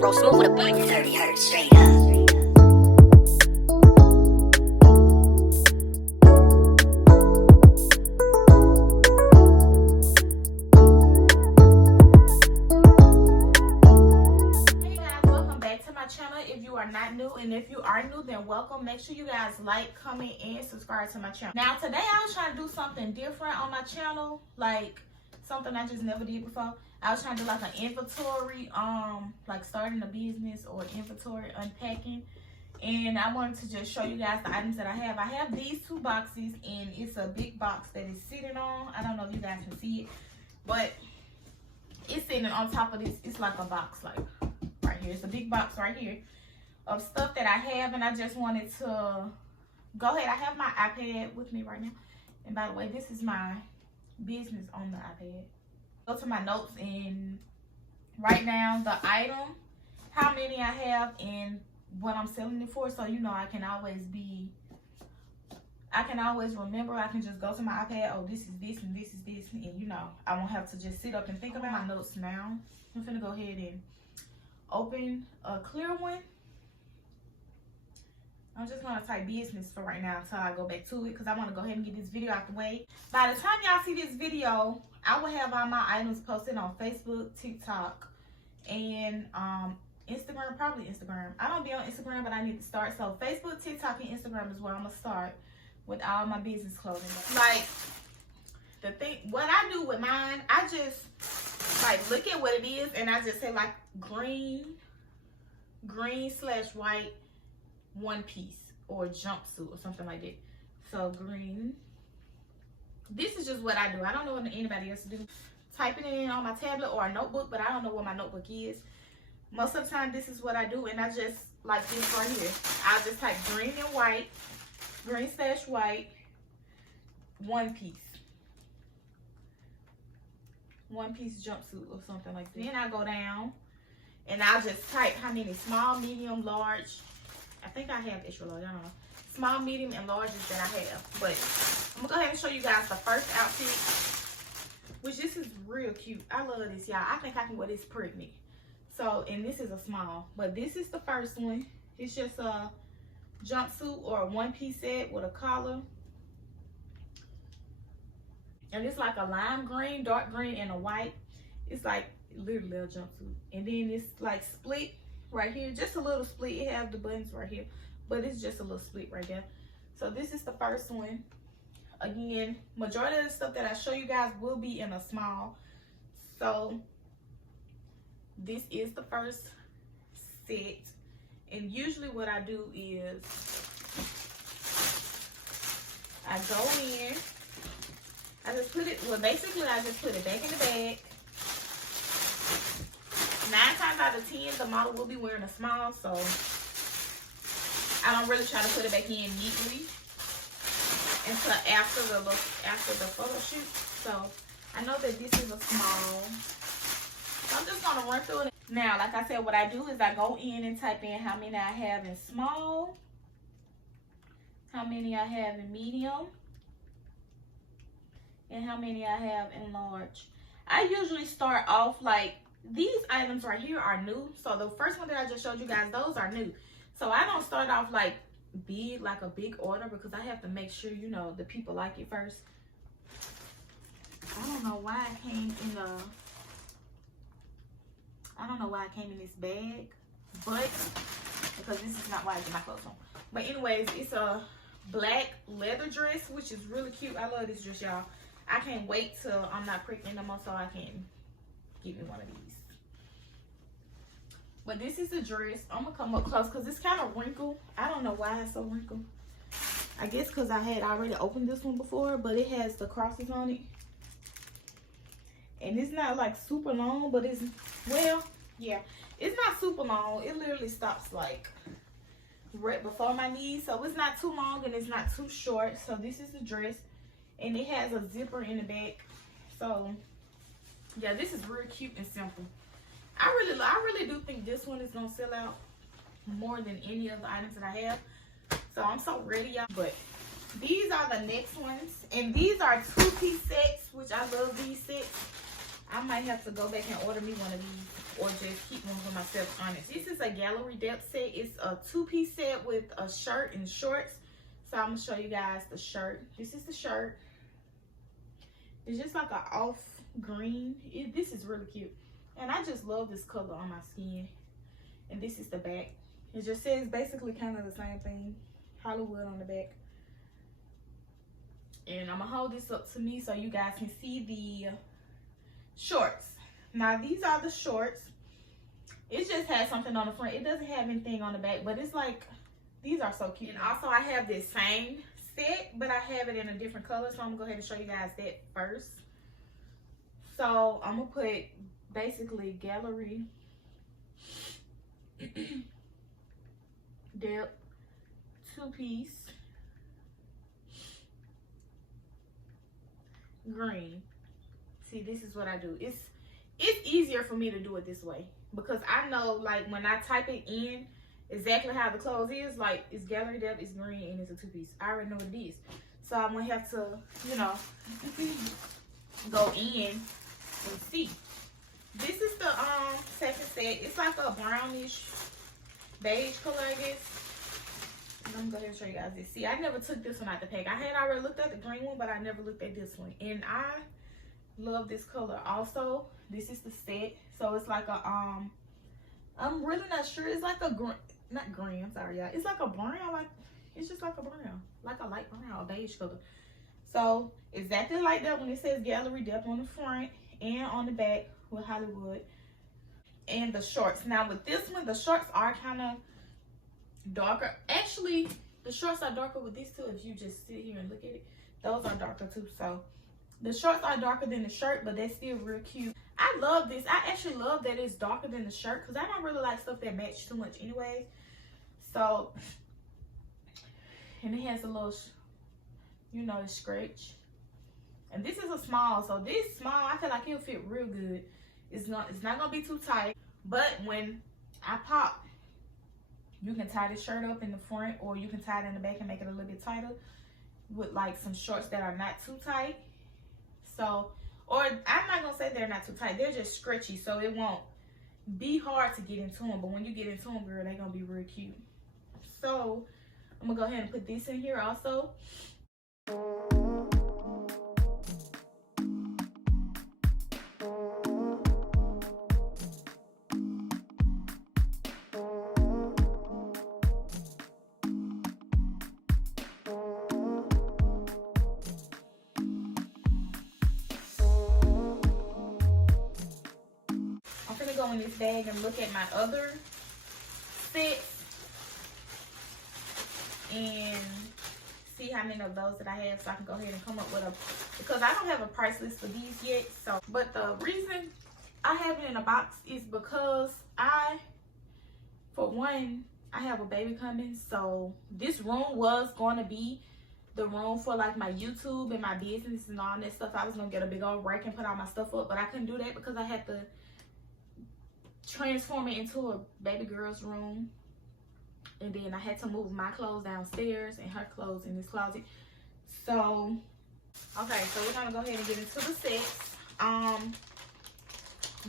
Roll smooth with a button. 30 hertz straight up. If you are not new, and if you are new, then welcome. Make sure you guys like, comment, and subscribe to my channel. Now today I was trying to do something different on my channel, like something I just never did before. I was trying to do like an inventory, like starting a business or inventory unpacking. And I wanted to just show you guys the items that I have. I have these two boxes, and it's a big box that is sitting on. I don't know if you guys can see it, but it's sitting on top of this. It's like a box, like right here. It's a big box right here of stuff that I have, and I just wanted to go ahead. I have my iPad with me right now, and by the way, this is my business on the iPad. Go to my notes and write down the item, how many I have, and what I'm selling it for, so you know I can always remember. I can just go to my iPad, oh, this is this and this is this, and you know I won't have to just sit up and think about my notes now. I'm gonna go ahead and open a clear one. I'm just gonna type business for right now until I go back to it, because I want to go ahead and get this video out the way. By the time y'all see this video, I will have all my items posted on Facebook, TikTok, and Instagram, probably Instagram. I don't be on Instagram, but I need to start. So Facebook, TikTok, and Instagram is where I'm gonna start with all my business clothing. Like the thing, what I do with mine, I just like look at what it is, and I just say like green / white one piece or jumpsuit or something like that. So green. This is just what I do. I don't know what anybody else do. Type it in on my tablet or a notebook, but I don't know what my notebook is. Most of the time, this is what I do, and I just like this right here. I'll just type green and white, green / white, one piece jumpsuit or something like that. Then I go down and I'll just type how many small, medium, large. I think I have extra large, I don't know. Small, medium, and larges that I have. But I'm gonna go ahead and show you guys the first outfit, which this is real cute. I love this, y'all. I think I can wear this pregnant. So, and this is a small, but this is the first one. It's just a jumpsuit or a one-piece set with a collar. And it's like a lime green, dark green, and a white. It's like literally a jumpsuit. And then it's like split right here, just a little split. It have the buttons right here, but it's just a little split right there. So this is the first one. Again, majority of the stuff that I show you guys will be in a small. So this is the first set, and usually what I do is I go in, I just put it, well basically I just put it back in the bag. 9 times out of 10 the model will be wearing a small, so I don't really try to put it back in neatly until after the photo shoot. So I know that this is a small. So I'm just gonna run through it. Now, like I said, what I do is I go in and type in how many I have in small, how many I have in medium, and how many I have in large. I usually start off like, these items right here are new. So the first one that I just showed you guys, those are new. So I don't start off like big, like a big order, because I have to make sure, you know, the people like it first. I don't know why it came in the, I don't know why it came in this bag, but because this is not why I get my clothes on. But anyways, it's a black leather dress, which is really cute. I love this dress, y'all. I can't wait till I'm not pregnant no more so I can get me one of these. But this is a dress. I'm gonna come up close because it's kind of wrinkled. I don't know why it's so wrinkled. I guess because I had already opened this one before, but it has the crosses on it. And it's not like super long, but it's, well, yeah, it's not super long. It literally stops like right before my knees. So it's not too long and it's not too short. So this is the dress, and it has a zipper in the back. So yeah, this is real cute and simple. I really do think this one is gonna sell out more than any of the items that I have. So I'm so ready, y'all. But these are the next ones, and these are 2-piece sets, which I love these sets. I might have to go back and order me one of these or just keep one for myself, honest. This is a gallery depth set. It's a 2-piece set with a shirt and shorts. So I'm gonna show you guys the shirt. This is the shirt. It's just like an off green. This is really cute. And I just love this color on my skin. And this is the back. It just says basically kind of the same thing. Hollywood on the back. And I'm gonna hold this up to me so you guys can see the shorts. Now these are the shorts. It just has something on the front. It doesn't have anything on the back, but it's like, these are so cute. And also I have this same set, but I have it in a different color, so I'm gonna go ahead and show you guys that first. So I'm gonna put basically gallery depth 2-piece green. See, this is what I do. It's easier for me to do it this way because I know, like, when I type it in exactly how the clothes is, like, it's gallery depth, it's green, and it's a 2-piece. I already know what it is. So I'm gonna have to, you know, go in and see. This is the second set. It's like a brownish beige color, I guess. And I'm gonna go ahead and show you guys this. See, I never took this one out the pack. I had already looked at the green one, but I never looked at this one. And I love this color also. This is the set. So it's like a I'm really not sure. It's like a green, not green, I'm sorry y'all. It's like a brown, like, it's just like a brown, like a light brown, a beige color. So exactly like that when it says gallery depth on the front and on the back with Hollywood. And the shorts. Now with this one, the shorts are kind of darker. Actually, the shorts are darker with this too. If you just sit here and look at it, those are darker too. So the shorts are darker than the shirt, but they're still real cute. I love this. I actually love that it's darker than the shirt because I don't really like stuff that match too much anyways. So, and it has a little, you know, stretch. And this is a small, so this small, I feel like it'll fit real good. It's not gonna be too tight, but when I pop, you can tie this shirt up in the front, or you can tie it in the back and make it a little bit tighter with like some shorts that are not too tight. So, or I'm not gonna say they're not too tight, they're just stretchy, so it won't be hard to get into them. But when you get into them, girl, they're gonna be real cute. So I'm gonna go ahead and put this in here also. Go in this bag and look at my other sets and see how many of those that I have, so I can go ahead and come up with a, because I don't have a price list for these yet. So, but the reason I have it in a box is because for one, I have a baby coming, so this room was going to be the room for like my YouTube and my business and all that stuff. I was gonna get a big old rack and put all my stuff up, but I couldn't do that because I had to transform it into a baby girl's room, and then I had to move my clothes downstairs and her clothes in this closet. So okay, so we're gonna go ahead and get into the sets.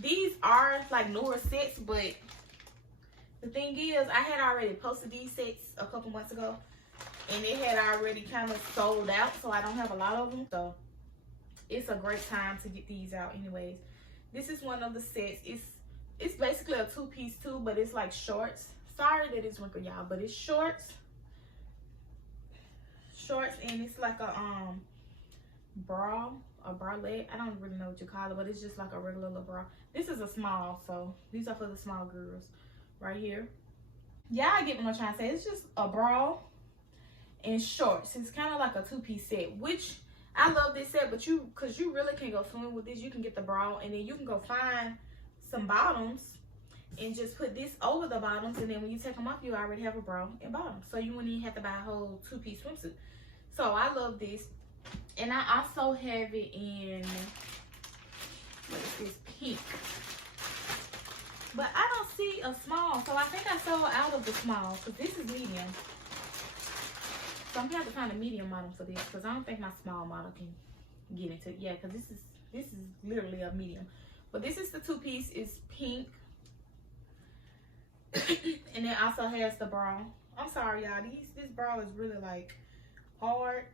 These are like newer sets, but the thing is, I had already posted these sets a couple months ago and it had already kind of sold out, so I don't have a lot of them. So it's a great time to get these out anyways. This is one of the sets. It's basically a 2-piece too, but it's like shorts. Sorry that it's wrinkled, y'all, but it's shorts, and it's like a bra, a bralette. I don't really know what you call it, but it's just like a regular little bra. This is a small, so these are for the small girls right here. Yeah, I get what I'm trying to say. It's just a bra and shorts. It's kind of like a 2-piece set, which I love this set, but because you really can go swimming with this. You can get the bra, and then you can go find some bottoms and just put this over the bottoms, and then when you take them off, you already have a bra and bottoms, so you wouldn't even have to buy a whole 2-piece swimsuit. So I love this. And I also have it in, what is this, pink, but I don't see a small, so I think I sold out of the small because this is medium. So I'm gonna have to find a medium model for this because I don't think my small model can get into it. Yeah, because this is This is literally a medium. But this is the two-piece. It's pink. And it also has the bra. I'm sorry, y'all. This bra is really like hard.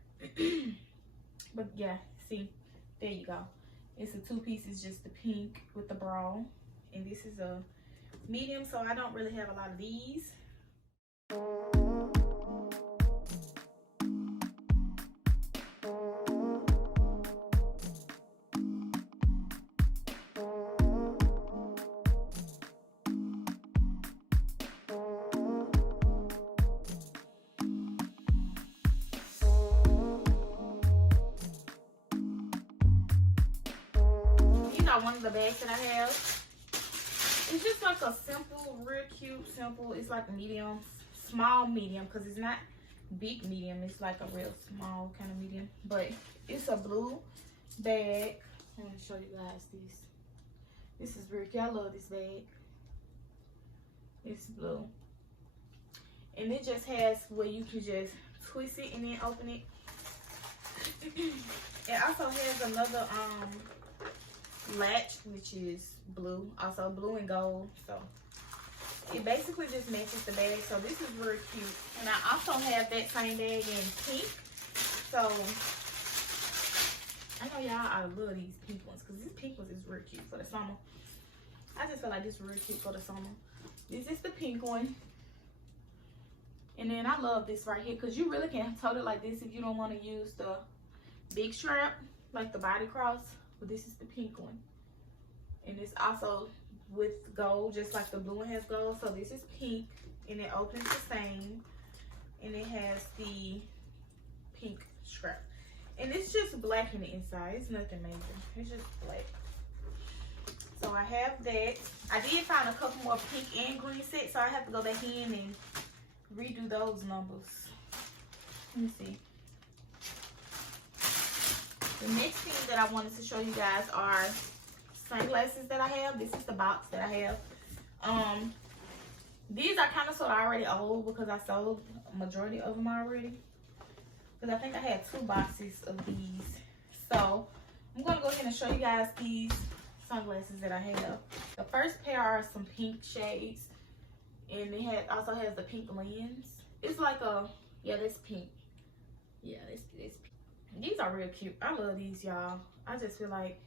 But yeah, see, there you go. It's a two-piece. It's just the pink with the bra. And this is a medium, so I don't really have a lot of these. One of the bags that I have. It's just like a simple, real cute, simple. It's like medium, small medium, because it's not big medium. It's like a real small kind of medium. But it's a blue bag. I'm going to show you guys this. This is real cute. I love this bag. It's blue. And it just has where you can just twist it and then open it. It also has another latch, which is blue, also blue and gold. So it basically just matches the bag. So this is really cute. And I also have that same bag in pink. So I know y'all, I love these pink ones, because this pink ones is really cute for the summer. I just feel like this is really cute for the summer. This is the pink one. And then I love this right here, because you really can tote it like this if you don't want to use the big strap, like the body cross. But this is the pink one. And it's also with gold, just like the blue one has gold. So this is pink, and it opens the same. And it has the pink strap. And it's just black in the inside. It's nothing major. It's just black. So I have that. I did find a couple more pink and green sets, so I have to go back in and redo those numbers. Let me see. The next thing that I wanted to show you guys are sunglasses that I have. This is the box that I have. These are kind of sort of already old, because I sold a majority of them already. Because I think I had 2 boxes of these. So I'm going to go ahead and show you guys these sunglasses that I have. The first pair are some pink shades. And it also has the pink lens. It's like a, yeah, that's pink. Yeah, it's pink. These are real cute. I love these, y'all. I just feel like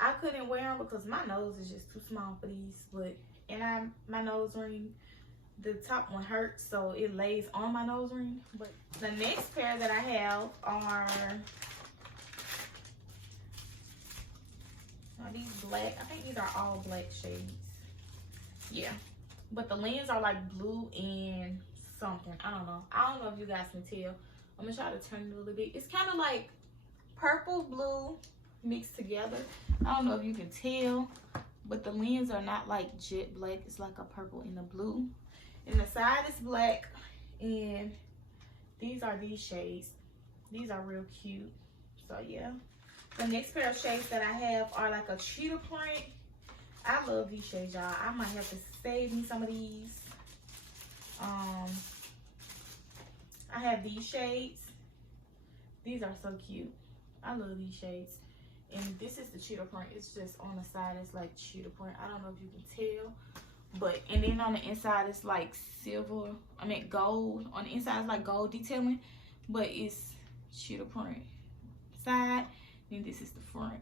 I couldn't wear them because my nose is just too small for these. But my nose ring, the top one hurts, so it lays on my nose ring. But the next pair that I have are these black. I think these are all black shades. Yeah, but the lens are like blue and something. I don't know if you guys can tell. I'm gonna try to turn it a little bit. It's kind of like purple, blue mixed together. I don't know if you can tell, but the lens are not like jet black. It's like a purple and a blue. And the side is black, and these are these shades. These are real cute. So yeah. The next pair of shades that I have are like a cheetah print. I love these shades, y'all. I might have to save me some of these. I have these shades. These are so cute. I love these shades. And this is the cheetah print. It's just on the side, it's like cheetah print. I don't know if you can tell. But, and then on the inside, it's like gold. On the inside, it's like gold detailing. But it's cheetah print side. And this is the front.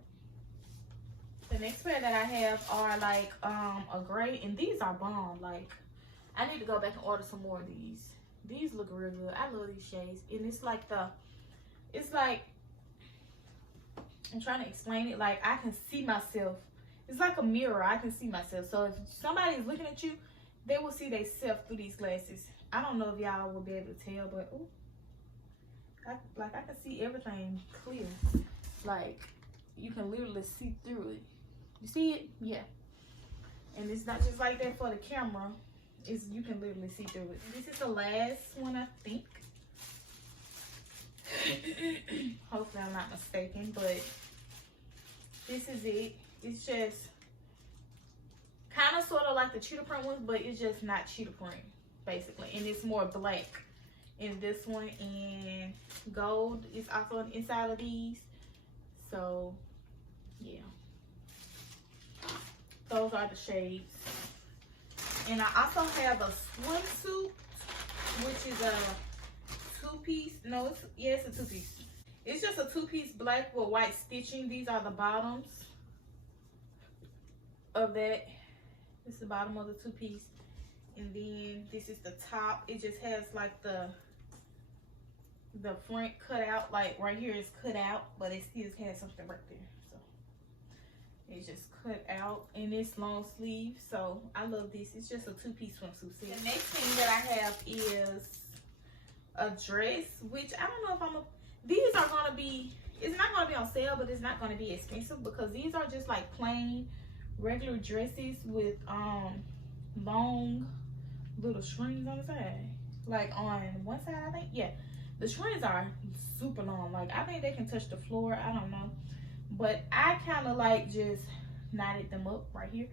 The next pair that I have are like a gray. And these are bomb. Like, I need to go back and order some more of these. These look real good. I love these shades. And it's like I'm trying to explain it. Like, I can see myself. It's like a mirror. I can see myself. So if somebody is looking at you, they will see themselves through these glasses. I don't know if y'all will be able to tell, but ooh, I can see everything clear. Like, you can literally see through it. You see it? Yeah. And it's not just like that for the camera. You can literally see through it. This is the last one, I think. Hopefully I'm not mistaken, but this is it. It's just kind of sort of like the cheetah print ones, but it's just not cheetah print, basically. And it's more black in this one, and gold is also on the inside of these. So Yeah, those are the shades. And I also have a swimsuit, which is a two-piece. No, it's a two-piece. It's just a two-piece black with white stitching. These are the bottoms of that. This is the bottom of the two-piece, and then this is the top. It just has like the front cut out, like right here is cut out, but it still has something right there. So it's just cut out, and it's long sleeve. So I love this. It's just a two-piece swimsuit set. The next thing that I have is a dress, which I don't know if these are gonna be, it's not gonna be on sale, but it's not gonna be expensive because these are just like plain regular dresses with long little strings on the side. Like on one side, I think, yeah, the strings are super long. Like I think they can touch the floor. I don't know, but I kind of like just knotted them up right here.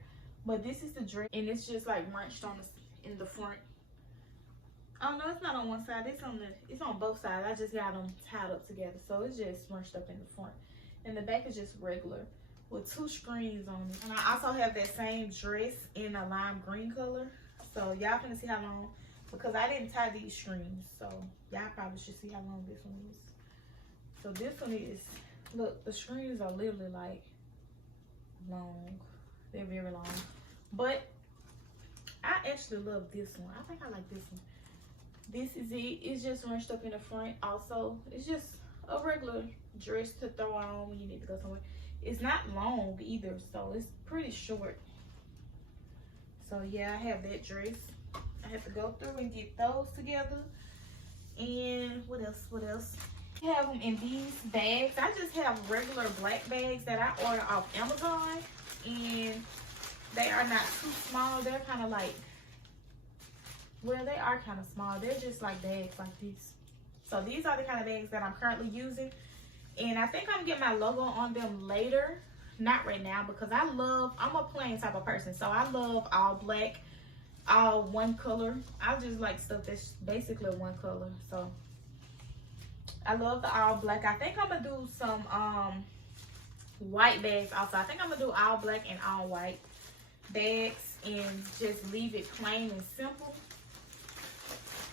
But this is the dress, and it's just like runched on in the front. Oh no, it's not on one side. It's on both sides. I just got them tied up together, so it's just runched up in the front, and the back is just regular with two screens on it. And I also have that same dress in a lime green color. So y'all finna see how long, because I didn't tie these strings, so y'all probably should see how long this one is. So this one is, look, the strings are literally like long. They're very long, but I actually love this one. I think I like this one. This is it. It's just runched up in the front. Also, it's just a regular dress to throw on when you need to go somewhere. It's not long either, so it's pretty short. So yeah, I have that dress. I have to go through and get those together. And what else? I have them in these bags. I just have regular black bags that I order off Amazon, and they are not too small. They're kind of like, well, they are kind of small. They're just like bags like this. So these are the kind of bags that I'm currently using. And I think I'm getting my logo on them later. Not right now, because I'm a plain type of person. So I love all black, all one color. I just like stuff that's basically one color. So I love the all black. I think I'm gonna do some white bags also. I think I'm gonna do all black and all white bags and just leave it plain and simple.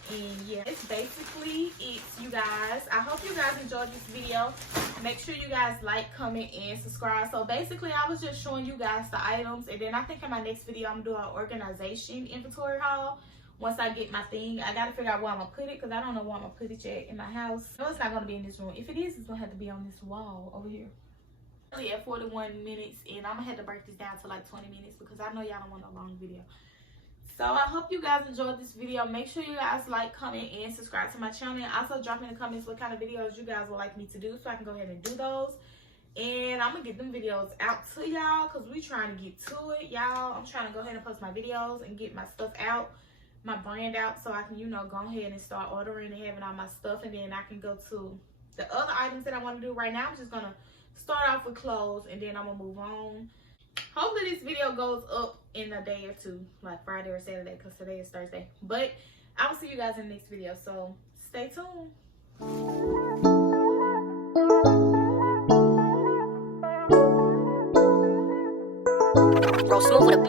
And yeah, it's basically it, you guys. I hope you guys enjoyed this video. Make sure you guys like, comment, and subscribe. So basically, I was just showing you guys the items, and then I think in my next video, I'm gonna do an organization inventory haul. Once I get my thing, I gotta figure out where I'm gonna put it, because I don't know where I'm gonna put it yet in my house. No, it's not gonna be in this room. If it is, it's gonna have to be on this wall over here. Really at 41 minutes, and I'm gonna have to break this down to like 20 minutes because I know y'all don't want a long video. So I hope you guys enjoyed this video. Make sure you guys like, comment, and subscribe to my channel. And also drop in the comments what kind of videos you guys would like me to do, so I can go ahead and do those. And I'm gonna get them videos out to y'all, because we trying to get to it, y'all. I'm trying to go ahead and post my videos and get my stuff out, my brand out, so I can, you know, go ahead and start ordering and having all my stuff. And then I can go to the other items that I want to do. Right now, I'm just gonna start off with clothes, and then I'm gonna move on. Hopefully this video goes up in a day or two, like Friday or Saturday, because today is Thursday. But I will see you guys in the next video, so stay tuned. Roll smooth with a